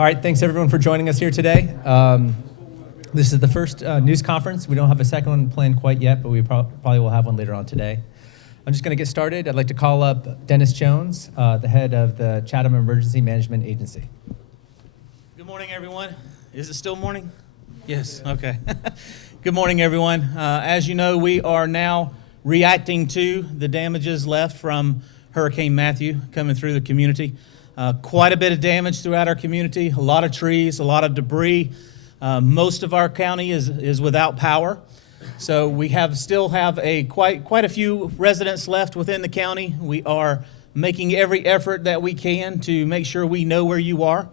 All right, thanks everyone for joining us here today. This is the first news conference. We don't have a second one planned quite yet, but we probably will have one later on today. I'm just going to get started. I'd like to call up Dennis Jones, the head of the Chatham Emergency Management Agency. Good morning, everyone. Is it still morning? Yes, okay. Good morning, everyone. As you know, we are now reacting to the damages left from Hurricane Matthew coming through the community. Quite a bit of damage throughout our community, a lot of trees, a lot of debris. Most of our county is without power. So we still have quite a few residents left within the county. We are making every effort that we can to make sure we know where you are.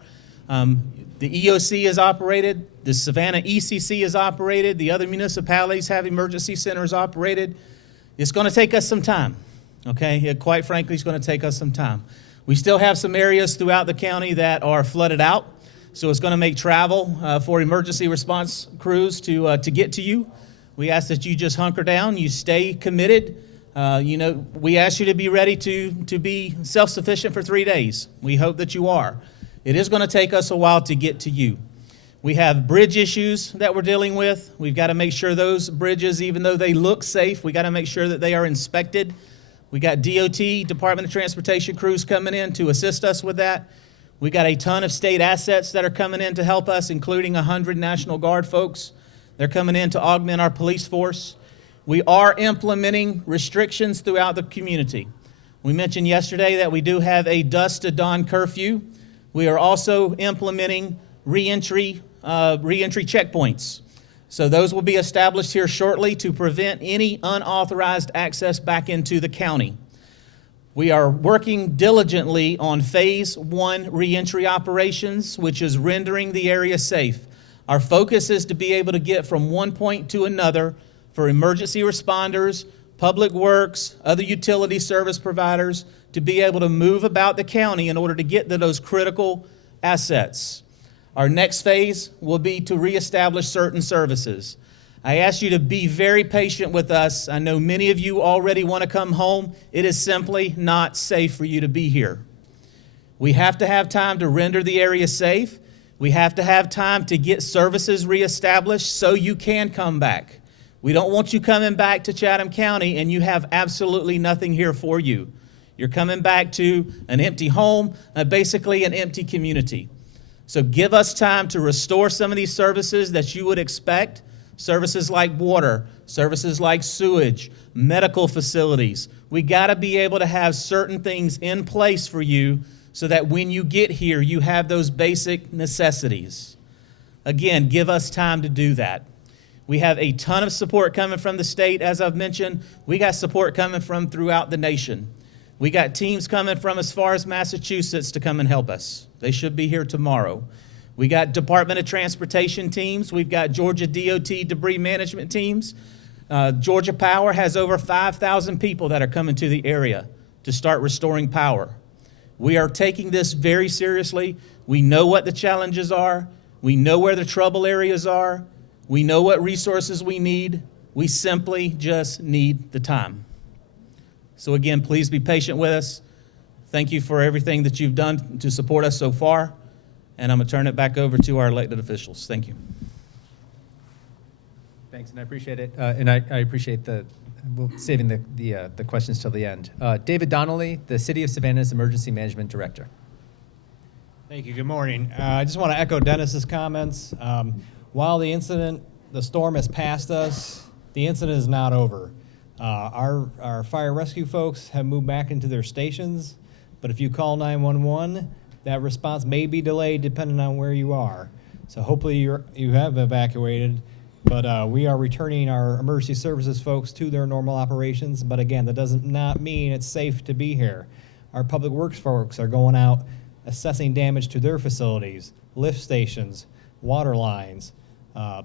The EOC is operated, the Savannah ECC is operated, the other municipalities have emergency centers operated. It's going to take us some time, okay? Quite frankly, it's going to take us some time. We still have some areas throughout the county that are flooded out, so it's going to make travel for emergency response crews to get to you. We ask that you just hunker down, you stay committed. We ask you to be ready to be self-sufficient for 3 days. We hope that you are. It is going to take us a while to get to you. We have bridge issues that we're dealing with. We've got to make sure those bridges, even though they look safe, we got to make sure that they are inspected. We got DOT, Department of Transportation crews coming in to assist us with that. We got a ton of state assets that are coming in to help us, including 100 National Guard folks. They're coming in to augment our police force. We are implementing restrictions throughout the community. We mentioned yesterday that we do have a dusk to dawn curfew. We are also implementing reentry checkpoints. So those will be established here shortly to prevent any unauthorized access back into the county. We are working diligently on phase 1 reentry operations, which is rendering the area safe. Our focus is to be able to get from one point to another for emergency responders, public works, other utility service providers, to be able to move about the county in order to get to those critical assets. Our next phase will be to reestablish certain services. I ask you to be very patient with us. I know many of you already want to come home. It is simply not safe for you to be here. We have to have time to render the area safe. We have to have time to get services reestablished so you can come back. We don't want you coming back to Chatham County and you have absolutely nothing here for you. You're coming back to an empty home, basically an empty community. So give us time to restore some of these services that you would expect, services like water, services like sewage, medical facilities. We got to be able to have certain things in place for you so that when you get here, you have those basic necessities. Again, give us time to do that. We have a ton of support coming from the state, as I've mentioned. We got support coming from throughout the nation. We got teams coming from as far as Massachusetts to come and help us. They should be here tomorrow. We got Department of Transportation teams. We've got Georgia DOT debris management teams. Georgia Power has over 5,000 people that are coming to the area to start restoring power. We are taking this very seriously. We know what the challenges are. We know where the trouble areas are. We know what resources we need. We simply just need the time. So again, please be patient with us. Thank you for everything that you've done to support us so far. And I'm going to turn it back over to our elected officials. Thank you. Thanks, and I appreciate it. And I appreciate saving the questions till the end. David Donnelly, the City of Savannah's Emergency Management Director. Thank you. Good morning. I just want to echo Dennis's comments. While the storm has passed us, the incident is not over. Our fire rescue folks have moved back into their stations, but if you call 911, that response may be delayed depending on where you are. So hopefully you have evacuated, but we are returning our emergency services folks to their normal operations. But again, that does not mean it's safe to be here. Our public works folks are going out assessing damage to their facilities, lift stations, water lines,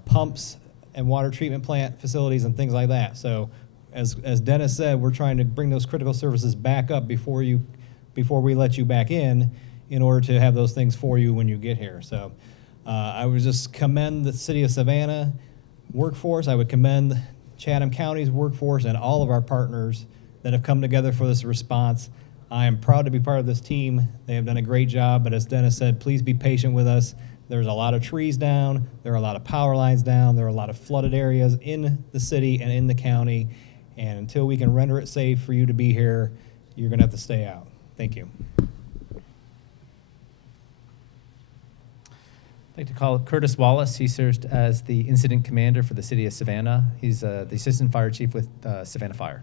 pumps and water treatment plant facilities and things like that. So as Dennis said, we're trying to bring those critical services back up before we let you back in order to have those things for you when you get here. So I would just commend the City of Savannah workforce. I would commend Chatham County's workforce and all of our partners that have come together for this response. I am proud to be part of this team. They have done a great job, but as Dennis said, please be patient with us. There's a lot of trees down, there are a lot of power lines down, there are a lot of flooded areas in the city and in the county, and until we can render it safe for you to be here, you're gonna have to stay out. Thank you. I'd like to call up Curtis Wallace. He serves as the incident commander for the city of Savannah. He's the assistant fire chief with Savannah Fire.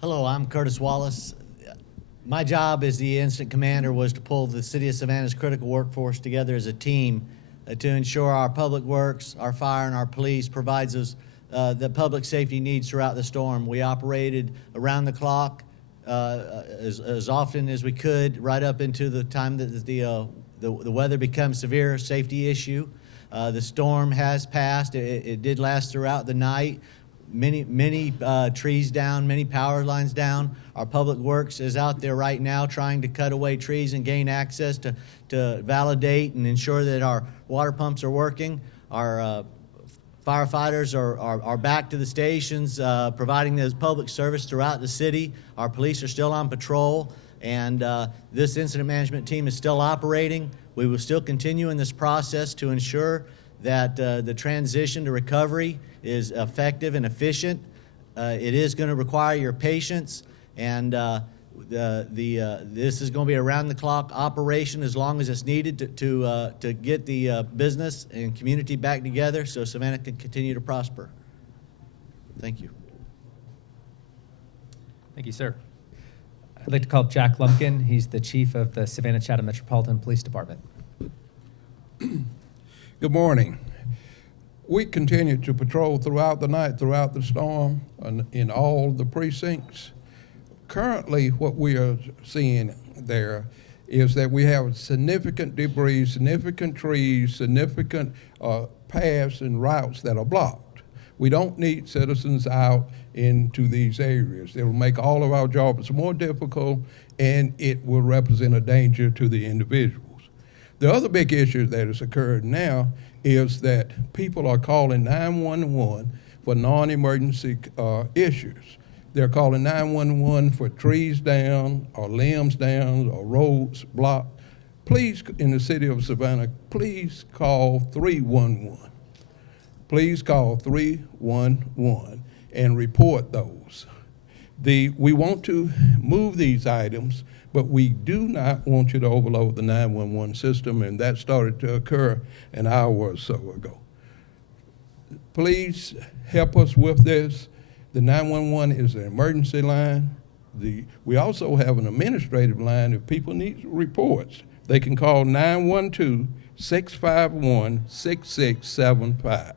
Hello, I'm Curtis Wallace. My job as the incident commander was to pull the city of Savannah's critical workforce together as a team to ensure our public works, our fire, and our police provides us the public safety needs throughout the storm. We operated around the clock as often as we could, right up into the time that the weather becomes severe safety issue. The storm has passed. It did last throughout the night. Many trees down, many power lines down. Our public works is out there right now trying to cut away trees and gain access to validate and ensure that our water pumps are working. Our firefighters are back to the stations providing this public service throughout the city. Our police are still on patrol, and this incident management team is still operating. We will still continue in this process to ensure that the transition to recovery is effective and efficient. It is going to require your patience, and this is going to be a round-the-clock operation as long as it's needed to get the business and community back together so Savannah can continue to prosper. Thank you. Thank you, sir. I'd like to call up Jack Lumpkin. He's the chief of the Savannah Chatham Metropolitan Police Department. Good morning. We continue to patrol throughout the night, throughout the storm, in all the precincts. Currently, what we are seeing there is that we have significant debris, significant trees, significant paths and routes that are blocked. We don't need citizens out into these areas. It will make all of our jobs more difficult, and it will represent a danger to the individuals. The other big issue that has occurred now is that people are calling 911 for non-emergency issues. They're calling 911 for trees down or limbs down or roads blocked. Please, in the city of Savannah, please call 311. Please call 311 and report those. We want to move these items, but we do not want you to overload the 911 system, and that started to occur an hour or so ago. Please help us with this. The 911 is an emergency line. We also have an administrative line. If people need reports, they can call 912-651-6675.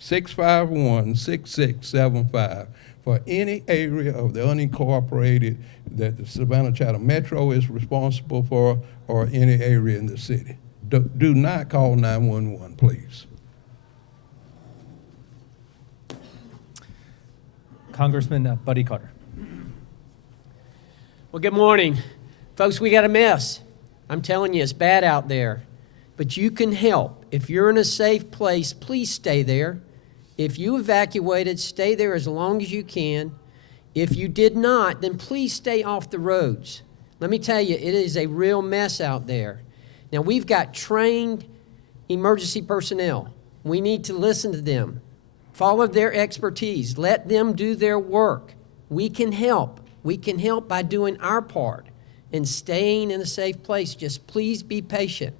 651-6675 for any area of the unincorporated that the Savannah Chatham Metro is responsible for, or any area in the city. Do not call 911, please. Congressman Buddy Carter. Well, good morning. Folks, we got a mess. I'm telling you, it's bad out there. But you can help. If you're in a safe place, please stay there. If you evacuated, stay there as long as you can. If you did not, then please stay off the roads. Let me tell you, it is a real mess out there. Now, we've got trained emergency personnel. We need to listen to them. Follow their expertise. Let them do their work. We can help. We can help by doing our part and staying in a safe place. Just please be patient.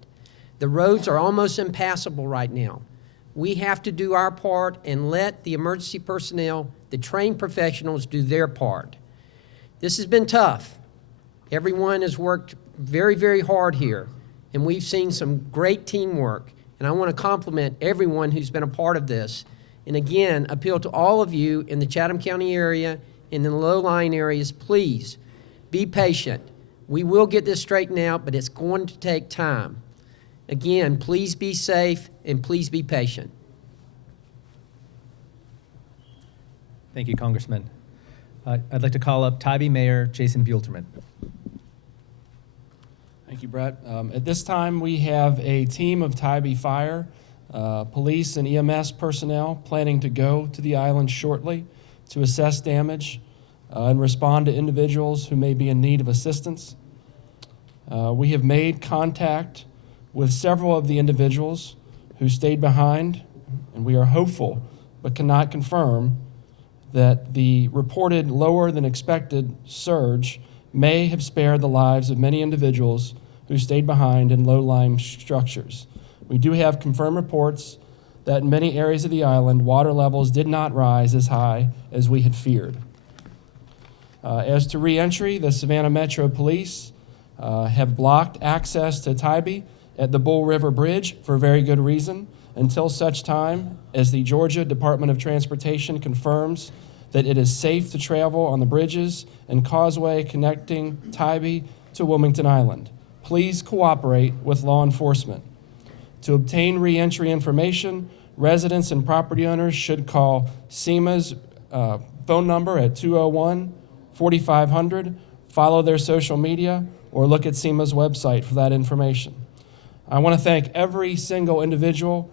The roads are almost impassable right now. We have to do our part and let the emergency personnel, the trained professionals, do their part. This has been tough. Everyone has worked very, very hard here, and we've seen some great teamwork, and I want to compliment everyone who's been a part of this. And again, appeal to all of you in the Chatham County area and in the low-lying areas, please be patient. We will get this straightened out, but it's going to take time. Again, please be safe and please be patient. Thank you, Congressman. I'd like to call up Tybee Mayor Jason Buelterman. Thank you, Brett. At this time, we have a team of Tybee Fire, police, and EMS personnel planning to go to the island shortly to assess damage. and respond to individuals who may be in need of assistance. We have made contact with several of the individuals who stayed behind, and we are hopeful but cannot confirm that the reported lower than expected surge may have spared the lives of many individuals who stayed behind in low-lying structures. We do have confirmed reports that in many areas of the island, water levels did not rise as high as we had feared. As to reentry, the Savannah Metro Police have blocked access to Tybee at the Bull River Bridge for very good reason until such time as the Georgia Department of Transportation confirms that it is safe to travel on the bridges and causeway connecting Tybee to Wilmington Island. Please cooperate with law enforcement. To obtain reentry information, residents and property owners should call CEMA's phone number at 201-4500, follow their social media, or look at CEMA's website for that information. I want to thank every single individual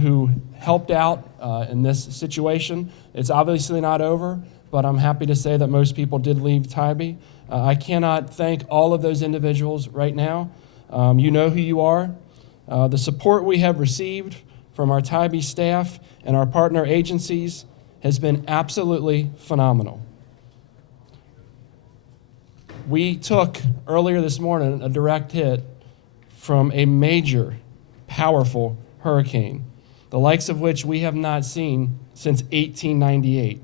who helped out in this situation. It's obviously not over, but I'm happy to say that most people did leave Tybee. I cannot thank all of those individuals right now. You know who you are. The support we have received from our Tybee staff and our partner agencies has been absolutely phenomenal. We took, earlier this morning, a direct hit from a major, powerful hurricane, the likes of which we have not seen since 1898.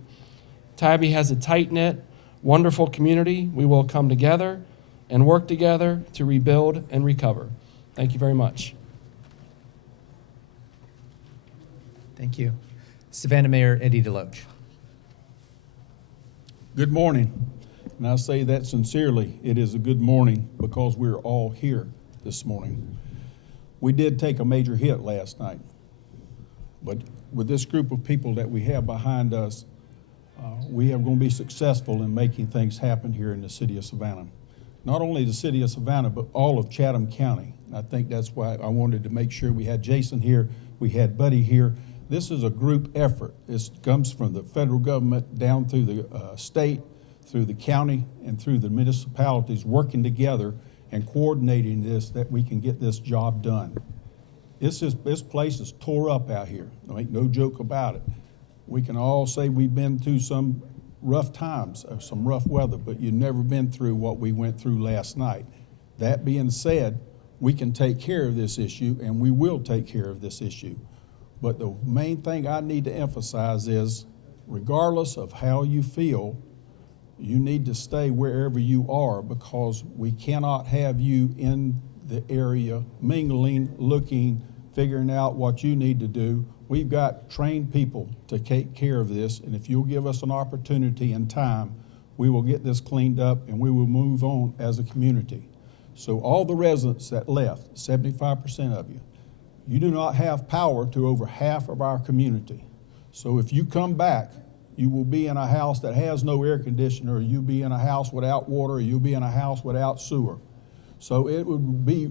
Tybee has a tight-knit, wonderful community. We will come together and work together to rebuild and recover. Thank you very much. Thank you. Savannah Mayor Eddie DeLoach. Good morning, and I say that sincerely. It is a good morning because we're all here this morning. We did take a major hit last night, but with this group of people that we have behind us, we are going to be successful in making things happen here in the city of Savannah. Not only the city of Savannah, but all of Chatham County. I think that's why I wanted to make sure we had Jason here, we had Buddy here. This is a group effort. This comes from the federal government down through the state, through the county, and through the municipalities working together and coordinating this, that we can get this job done. This place is tore up out here. There ain't no joke about it. We can all say we've been through some rough times, some rough weather, but you've never been through what we went through last night. That being said, we can take care of this issue, and we will take care of this issue. But the main thing I need to emphasize is, regardless of how you feel, you need to stay wherever you are, because we cannot have you in the area mingling, looking, figuring out what you need to do. We've got trained people to take care of this, and if you'll give us an opportunity and time, we will get this cleaned up and we will move on as a community. So all the residents that left, 75% of you, you do not have power to over half of our community. So if you come back, you will be in a house that has no air conditioner, or you'll be in a house without water, or you'll be in a house without sewer. So it would be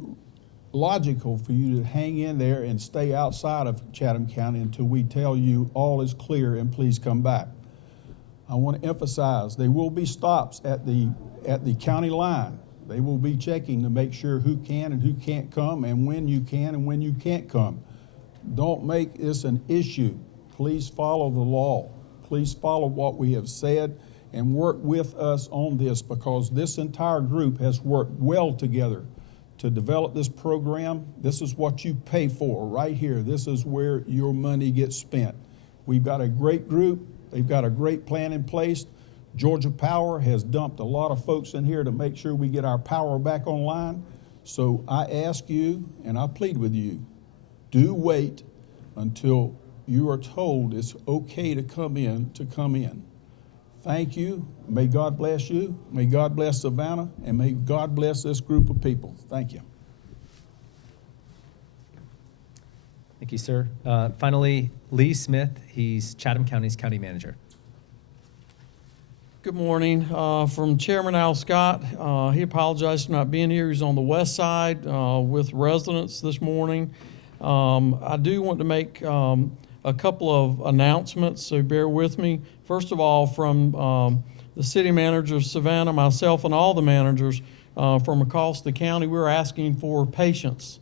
logical for you to hang in there and stay outside of Chatham County until we tell you all is clear and please come back. I want to emphasize there will be stops at the county line. They will be checking to make sure who can and who can't come, and when you can and when you can't come. Don't make this an issue. Please follow the law. Please follow what we have said and work with us on this, because this entire group has worked well together to develop this program. This is what you pay for right here. This is where your money gets spent. We've got a great group. They've got a great plan in place. Georgia Power has dumped a lot of folks in here to make sure we get our power back online. So I ask you, and I plead with you, do wait until you are told it's okay to come in, Thank you. May God bless you. May God bless Savannah, and may God bless this group of people. Thank you. Thank you, sir. Finally, Lee Smith. He's Chatham County's county manager. Good morning. From Chairman Al Scott, he apologized for not being here. He's on the west side with residents this morning. I do want to make a couple of announcements, so bear with me. First of all, from the city manager of Savannah, myself, and all the managers from across the county, we're asking for patience.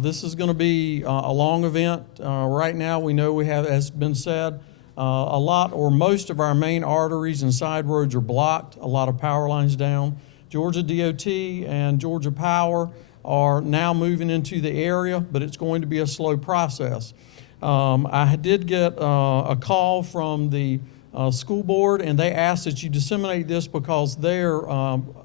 This is going to be a long event. Right now, we know we have, as been said, a lot or most of our main arteries and side roads are blocked, a lot of power lines down. Georgia DOT and Georgia Power are now moving into the area, but it's going to be a slow process. I did get a call from the school board, and they asked that you disseminate this because their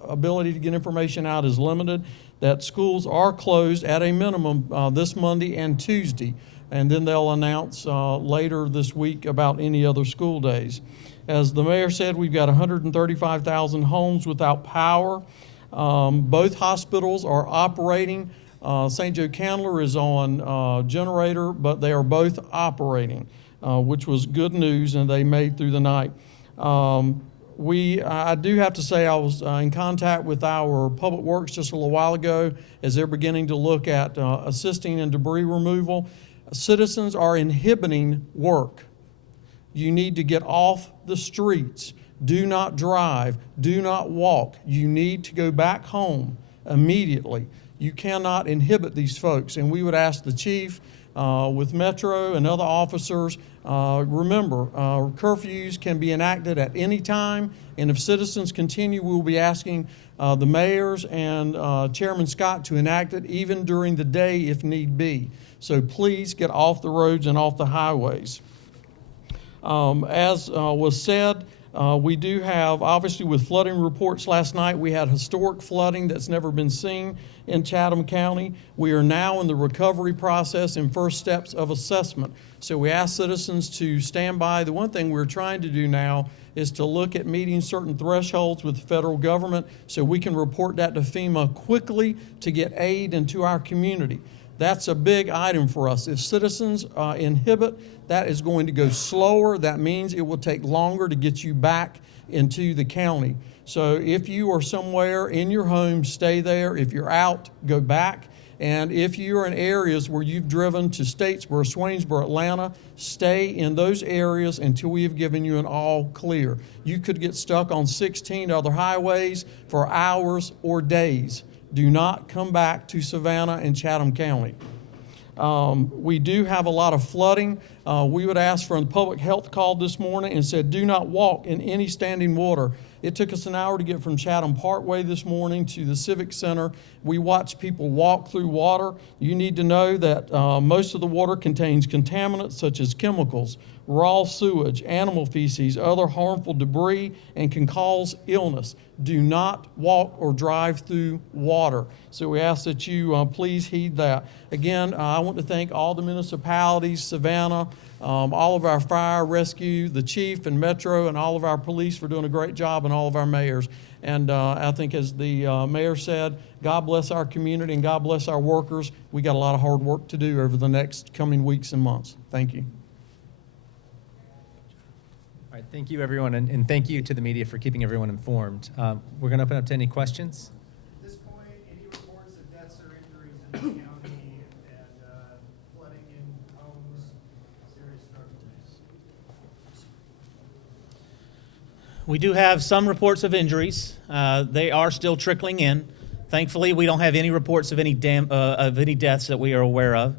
ability to get information out is limited, that schools are closed at a minimum this Monday and Tuesday, and then they'll announce later this week about any other school days. As the mayor said, we've got 135,000 homes without power. Both hospitals are operating. St. Joe Candler is on generator, but they are both operating, which was good news, and they made through the night. I do have to say I was in contact with our Public Works just a little while ago as they're beginning to look at assisting in debris removal. Citizens are inhibiting work. You need to get off the streets. Do not drive. Do not walk. You need to go back home immediately. You cannot inhibit these folks. And we would ask the chief with Metro and other officers, remember, curfews can be enacted at any time. And if citizens continue, we'll be asking the mayors and Chairman Scott to enact it even during the day if need be. So please get off the roads and off the highways. As was said, we do have, obviously with flooding reports last night, we had historic flooding that's never been seen in Chatham County. We are now in the recovery process and first steps of assessment. So we ask citizens to stand by. The one thing we're trying to do now is to look at meeting certain thresholds with the federal government so we can report that to FEMA quickly to get aid into our community. That's a big item for us. If citizens inhibit, that is going to go slower. That means it will take longer to get you back into the county. So if you are somewhere in your home, stay there. If you're out, go back. And if you're in areas where you've driven to Statesboro, Swainsboro, Atlanta, stay in those areas until we have given you an all clear. You could get stuck on 16 other highways for hours or days. Do not come back to Savannah and Chatham County. We do have a lot of flooding. We would ask for a public health call this morning and said, do not walk in any standing water. It took us an hour to get from Chatham Parkway this morning to the Civic Center. We watched people walk through water. You need to know that most of the water contains contaminants such as chemicals, raw sewage, animal feces, other harmful debris, and can cause illness. Do not walk or drive through water. So we ask that you please heed that. Again, I want to thank all the municipalities, Savannah, all of our fire, rescue, the chief and Metro, and all of our police for doing a great job, and all of our mayors. And I think as the mayor said, God bless our community and God bless our workers. We got a lot of hard work to do over the next coming weeks and months. Thank you. All right, thank you, everyone, and thank you to the media for keeping everyone informed. We're going to open up to any questions. At this point, any reports of deaths or injuries in the county and flooding in homes, serious struggles? We do have some reports of injuries. They are still trickling in. Thankfully, we don't have any reports of any deaths that we are aware of.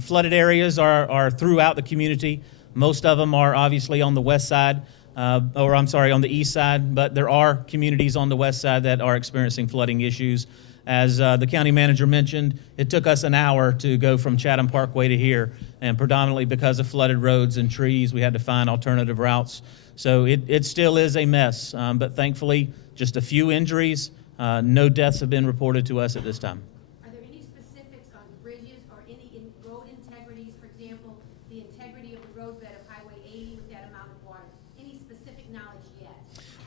Flooded areas are throughout the community. Most of them are obviously on the west side, on the east side, but there are communities on the west side that are experiencing flooding issues. As the county manager mentioned, it took us an hour to go from Chatham Parkway to here, and predominantly because of flooded roads and trees, we had to find alternative routes. So it still is a mess, but thankfully, just a few injuries. No deaths have been reported to us at this time. Are there any specifics on bridges or any road integrities, for example, the integrity of the roadbed of Highway 80 with that amount of water? Any specific knowledge yet?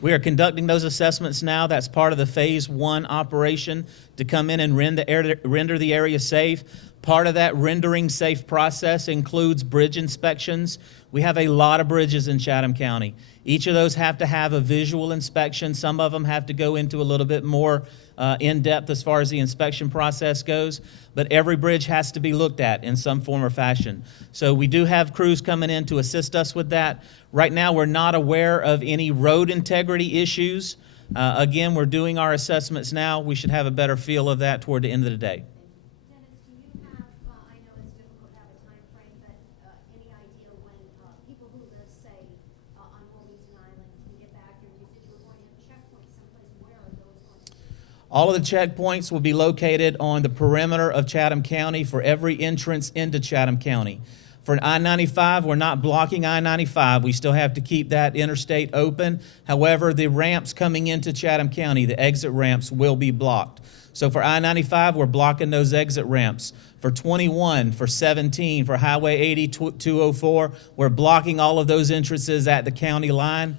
We are conducting those assessments now. That's part of the Phase 1 operation to come in and render the area safe. Part of that rendering safe process includes bridge inspections. We have a lot of bridges in Chatham County. Each of those have to have a visual inspection. Some of them have to go into a little bit more in depth as far as the inspection process goes, but every bridge has to be looked at in some form or fashion. So we do have crews coming in to assist us with that. Right now, we're not aware of any road integrity issues. Again, we're doing our assessments now. We should have a better feel of that toward the end of the day. Dennis, do you have, I know it's difficult to have a time frame, but any idea when people who live, say, on Wilmington Island can get back here? You said you were going to have checkpoints someplace. Where are those going to be? All of the checkpoints will be located on the perimeter of Chatham County for every entrance into Chatham County. For I-95, we're not blocking I-95. We still have to keep that interstate open. However, the ramps coming into Chatham County, the exit ramps, will be blocked. So for I-95, we're blocking those exit ramps. For 21, for 17, for Highway 80, 204, we're blocking all of those entrances at the county line.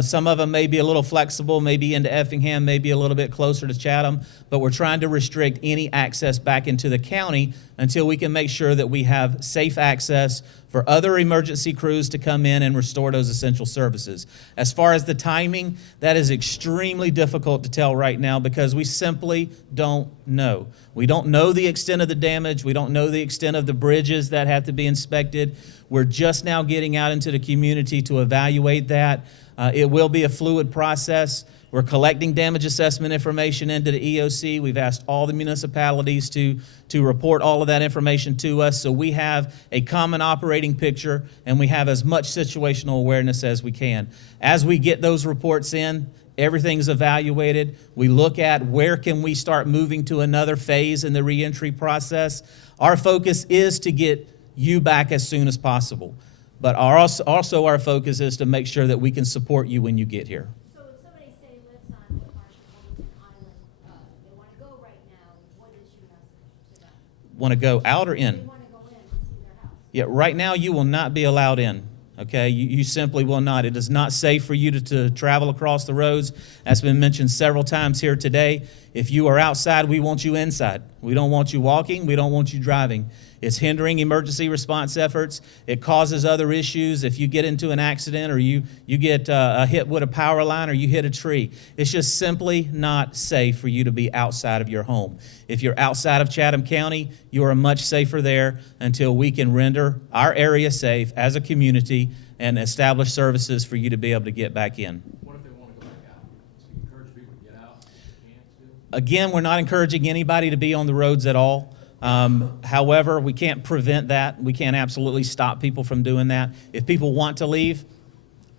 Some of them may be a little flexible, maybe into Effingham, maybe a little bit closer to Chatham, but we're trying to restrict any access back into the county until we can make sure that we have safe access for other emergency crews to come in and restore those essential services. As far as the timing, that is extremely difficult to tell right now because we simply don't know. We don't know the extent of the damage. We don't know the extent of the bridges that have to be inspected. We're just now getting out into the community to evaluate that. It will be a fluid process. We're collecting damage assessment information into the EOC. We've asked all the municipalities to report all of that information to us so we have a common operating picture and we have as much situational awareness as we can. As we get those reports in, everything's evaluated. We look at where can we start moving to another phase in the reentry process. Our focus is to get you back as soon as possible. But also our focus is to make sure that we can support you when you get here. So if somebody, say, lives on Wilmington Island, they want to go right now, what is your message to them? Want to go out or They in? want to go in and see their house. Yeah, right now you will not be allowed in, okay? You simply will not. It is not safe for you to travel across the roads. That's been mentioned several times here today. If you are outside, we want you inside. We don't want you walking. We don't want you driving. It's hindering emergency response efforts. It causes other issues. If you get into an accident or you get hit with a power line or you hit a tree, it's just simply not safe for you to be outside of your home. If you're outside of Chatham County, you are much safer there until we can render our area safe as a community and establish services for you to be able to get back in. What if they want to go back out? So you encourage people to get out? Again, we're not encouraging anybody to be on the roads at all. However, we can't prevent that. We can't absolutely stop people from doing that. If people want to leave,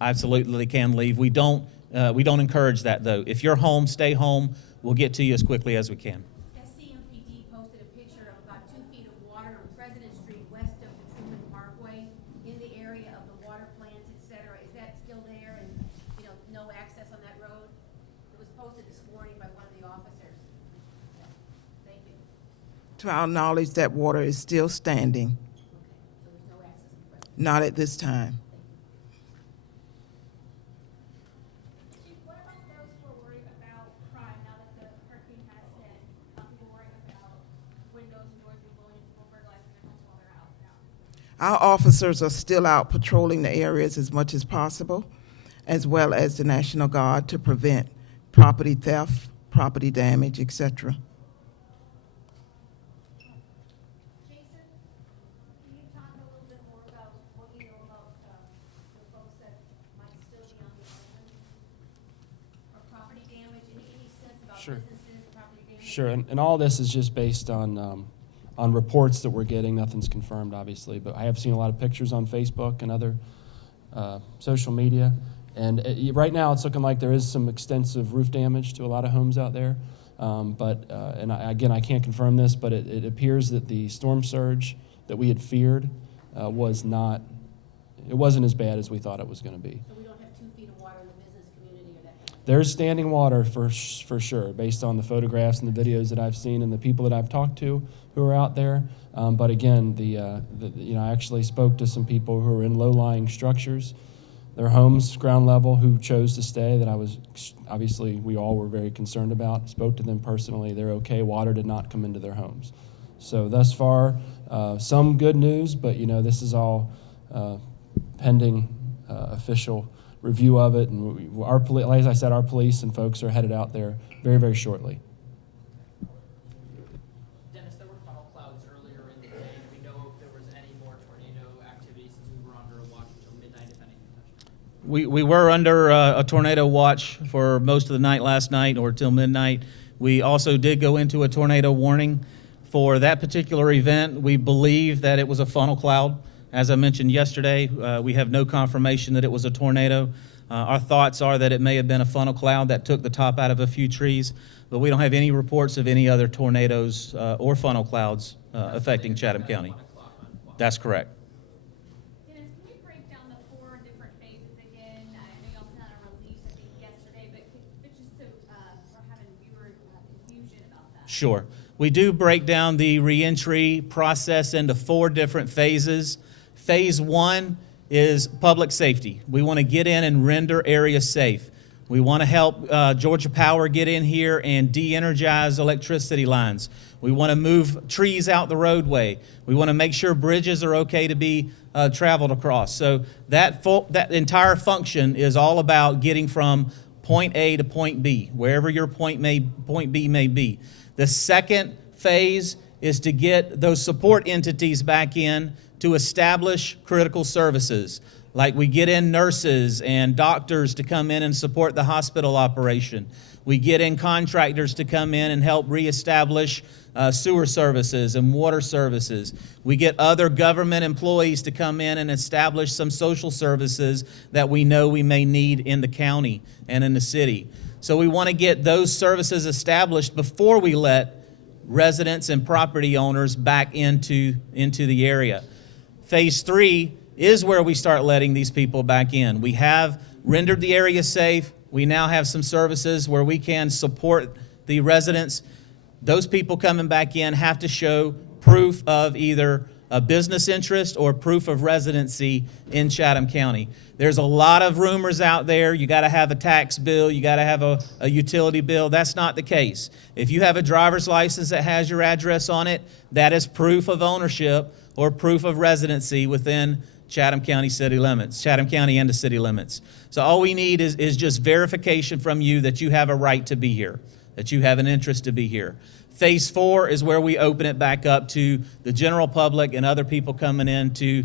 absolutely they can leave. We don't encourage that, though. If you're home, stay home. We'll get to you as quickly as we can. SCMPD posted a picture of about 2 feet of water on President Street west of the Truman Parkway in the area of the water plants, et cetera. Is that still there and, no access on that road? It was posted this morning by one of the officers. Thank you. To our knowledge, that water is still standing. So there's no access on President. Not at this time. Chief, what about those who are worried about crime now that the hurricane has hit? People worrying about windows and doors being burglarized in their homes while they're out now? Our officers are still out patrolling the areas as much as possible, as well as the National Guard to prevent property theft, property damage, etc. Jason, can you talk a little bit more about what you know about the folks that might still be on the island? Or property damage, any sense about Sure. businesses, property damage? Sure, and all this is just based on reports that we're getting. Nothing's confirmed, obviously, but I have seen a lot of pictures on Facebook and other social media. And right now, it's looking like there is some extensive roof damage to a lot of homes out there. Again, I can't confirm this, but it appears that the storm surge that we had feared wasn't as bad as we thought it was going to be. So we don't have 2 feet of water in the business community or that kind of thing? There's standing water for sure, based on the photographs and the videos that I've seen and the people that I've talked to who are out there. But again, I actually spoke to some people who are in low-lying structures, their homes, ground level, who chose to stay, that we all were very concerned about. Spoke to them personally. They're okay. Water did not come into their homes. So thus far, some good news, but this is all pending official review of it. And as I said, our police and folks are headed out there very, very shortly. We were under a tornado watch for most of the night last night or till midnight. We also did go into a tornado warning. For that particular event, we believe that it was a funnel cloud. As I mentioned yesterday, we have no confirmation that it was a tornado. Our thoughts are that it may have been a funnel cloud that took the top out of a few trees, but we don't have any reports of any other tornadoes or funnel clouds affecting Chatham County. That's correct. Dennis, can you break down the 4 different phases again? I know y'all sent out a release, I think, yesterday, but just so we're having viewer confusion about that. Sure. We do break down the reentry process into 4 different phases. Phase 1 is public safety. We want to get in and render areas safe. We want to help Georgia Power get in here and de-energize electricity lines. We want to move trees out the roadway. We want to make sure bridges are okay to be traveled across. So that entire function is all about getting from point A to point B, wherever your point B may be. The second phase is to get those support entities back in to establish critical services. Like we get in nurses and doctors to come in and support the hospital operation. We get in contractors to come in and help reestablish sewer services and water services. We get other government employees to come in and establish some social services that we know we may need in the county and in the city. So we want to get those services established before we let residents and property owners back into the area. Phase 3 is where we start letting these people back in. We have rendered the area safe. We now have some services where we can support the residents. Those people coming back in have to show proof of either a business interest or proof of residency in Chatham County. There's a lot of rumors out there. You got to have a tax bill. You got to have a utility bill. That's not the case. If you have a driver's license that has your address on it, that is proof of ownership or proof of residency within Chatham County city limits, Chatham County and the city limits. So all we need is just verification from you that you have a right to be here, that you have an interest to be here. Phase 4 is where we open it back up to the general public and other people coming in to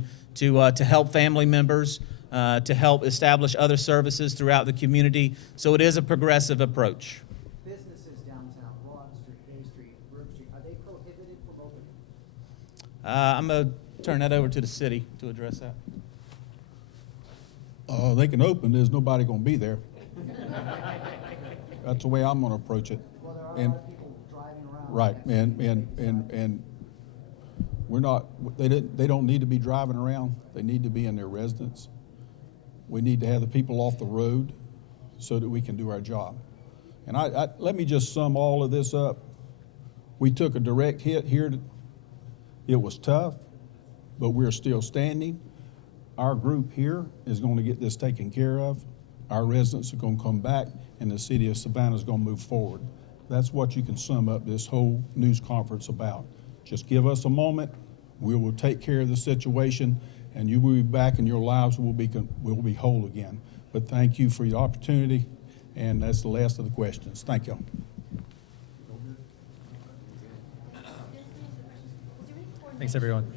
help family members, to help establish other services throughout the community. So it is a progressive approach. Businesses downtown, Broad Street, Bay Street, Brook Street, are they prohibited from opening? I'm going to turn that over to the city to address that. They can open, there's nobody going to be there. That's the way I'm going to approach it. Well, there are a lot of people driving around. Right, and we're not, they don't need to be driving around. They need to be in their residence. We need to have the people off the road so that we can do our job. And let me just sum all of this up. We took a direct hit here. It was tough, but we're still standing. Our group here is going to get this taken care of. Our residents are going to come back, and the city of Savannah is going to move forward. That's what you can sum up this whole news conference about. Just give us a moment. We will take care of the situation, and you will be back, and your lives will be whole again. But thank you for your opportunity, and that's the last of the questions. Thank you. Thanks, everyone.